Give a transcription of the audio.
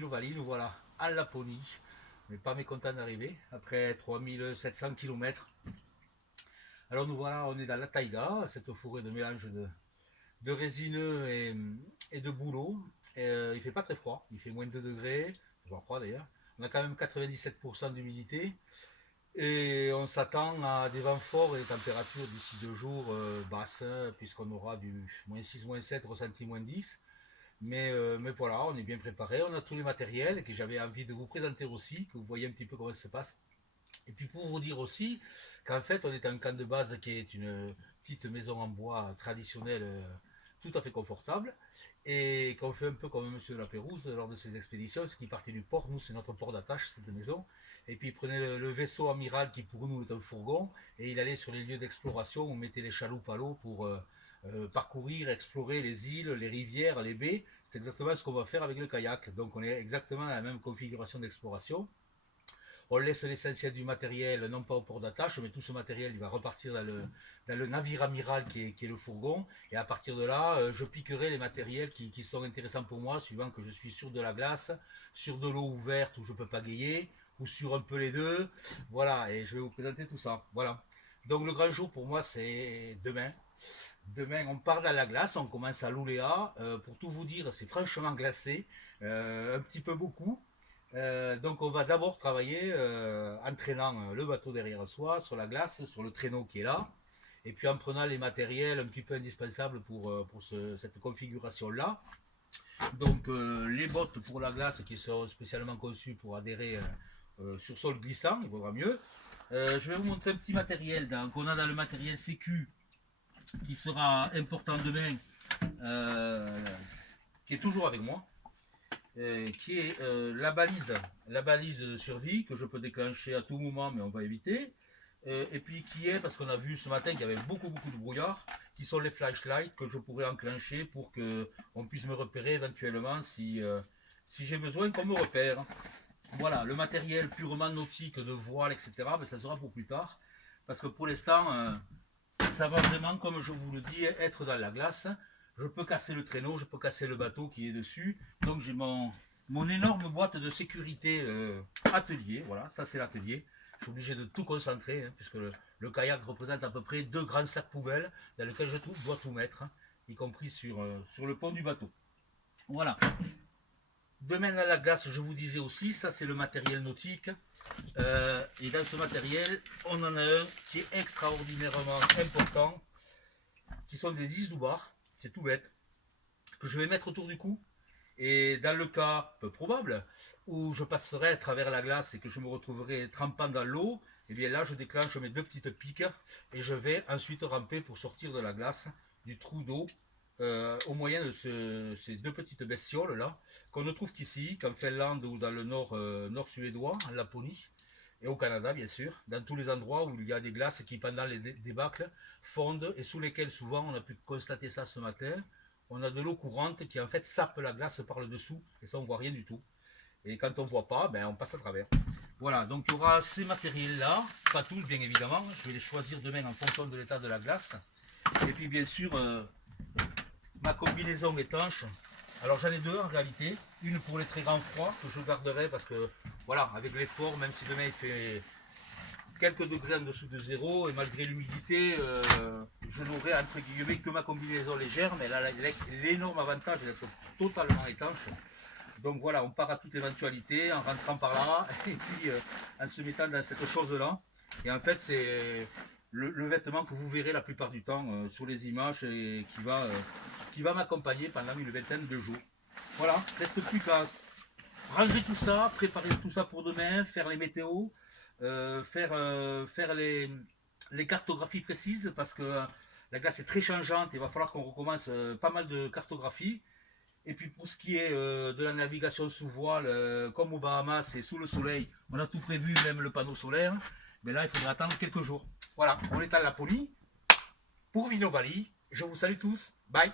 Vinnovali, nous voilà en Laponie, mais pas mécontent d'arriver après 3700 km. Alors nous voilà, on est dans la taïga, cette forêt de mélange de résineux et de bouleau. Il fait pas très froid, il fait moins de 2 degrés, c'est pas froid d'ailleurs. On a quand même 97% d'humidité et on s'attend à des vents forts et des températures d'ici 2 jours basses, puisqu'on aura du -6, -7, ressenti -10. Mais voilà, on est bien préparé, on a tous les matériels que j'avais envie de vous présenter aussi, que vous voyez un petit peu comment ça se passe. Et puis pour vous dire aussi qu'en fait on est un camp de base qui est une petite maison en bois traditionnelle tout à fait confortable et qu'on fait un peu comme Monsieur de la Pérouse lors de ses expéditions, ce qui partait du port, nous c'est notre port d'attache cette maison, et puis il prenait le vaisseau amiral qui pour nous est un fourgon et il allait sur les lieux d'exploration, on mettait les chaloupes à l'eau pour parcourir, explorer les îles, les rivières, les baies. C'est exactement ce qu'on va faire avec le kayak, donc on est exactement dans la même configuration d'exploration. On laisse l'essentiel du matériel, non pas au port d'attache, mais tout ce matériel il va repartir dans le navire amiral qui est le fourgon. Et à partir de là, je piquerai les matériels qui sont intéressants pour moi, suivant que je suis sur de la glace, sur de l'eau ouverte où je peux pagayer, ou sur un peu les deux. Voilà, et je vais vous présenter tout ça. Voilà. Donc le grand jour pour moi c'est demain. Demain on part dans la glace, on commence à l'Ouléa. Pour tout vous dire, c'est franchement glacé, un petit peu beaucoup. Donc on va d'abord travailler en traînant le bateau derrière soi, sur la glace, sur le traîneau qui est là, et puis en prenant les matériels un petit peu indispensables pour cette configuration-là. Donc les bottes pour la glace qui sont spécialement conçues pour adhérer sur sol glissant, il vaudra mieux. Je vais vous montrer un petit matériel qu'on a dans le matériel sécu qui sera important demain, qui est toujours avec moi. Qui est la balise de survie que je peux déclencher à tout moment, mais on va éviter. Et puis qui est, parce qu'on a vu ce matin qu'il y avait beaucoup de brouillard, qui sont les flashlights que je pourrais enclencher pour qu'on puisse me repérer éventuellement si j'ai besoin qu'on me repère. Voilà, le matériel purement nautique de voile, etc., mais ça sera pour plus tard. Parce que pour l'instant, ça va vraiment, comme je vous le dis, être dans la glace. Je peux casser le traîneau, je peux casser le bateau qui est dessus. Donc j'ai mon énorme boîte de sécurité atelier. Voilà, ça c'est l'atelier. Je suis obligé de tout concentrer, hein, puisque le kayak représente à peu près 2 grands sacs poubelles dans lesquels je dois tout mettre, hein, y compris sur le pont du bateau. Voilà. Demain à la glace, je vous disais aussi, ça c'est le matériel nautique. Et dans ce matériel, on en a un qui est extraordinairement important, qui sont des isdoubar. C'est tout bête, que je vais mettre autour du cou. Et dans le cas peu probable où je passerai à travers la glace et que je me retrouverai trempant dans l'eau, et bien là je déclenche mes 2 petites piques et je vais ensuite ramper pour sortir de la glace, du trou d'eau, au moyen de ces 2 petites bestioles là, qu'on ne trouve qu'ici, qu'en Finlande ou dans le nord suédois, en Laponie, et au Canada bien sûr, dans tous les endroits où il y a des glaces qui pendant les débâcles fondent et sous lesquelles souvent, on a pu constater ça ce matin, on a de l'eau courante qui en fait sape la glace par le dessous et ça on voit rien du tout. Et quand on ne voit pas, ben, on passe à travers. Voilà, donc il y aura ces matériels là, pas tous bien évidemment, je vais les choisir demain en fonction de l'état de la glace. Et puis bien sûr, ma combinaison étanche. Alors j'en ai 2 en réalité, une pour les très grands froids que je garderai parce que voilà, avec l'effort, même si demain il fait quelques degrés en dessous de 0 et malgré l'humidité, je n'aurai entre guillemets que ma combinaison légère, mais elle a l'énorme avantage d'être totalement étanche. Donc voilà, on part à toute éventualité en rentrant par là et puis en se mettant dans cette chose là. Et en fait c'est le vêtement que vous verrez la plupart du temps sur les images et qui va m'accompagner pendant une vingtaine de jours. Voilà, reste plus qu'à ranger tout ça, préparer tout ça pour demain, faire les météos, faire les cartographies précises parce que la glace est très changeante, il va falloir qu'on recommence pas mal de cartographies. Et puis pour ce qui est de la navigation sous voile, comme aux Bahamas et sous le soleil, on a tout prévu, même le panneau solaire, mais là il faudra attendre quelques jours. Voilà, on est à Laponie pour Vinnovali. Je vous salue tous, bye.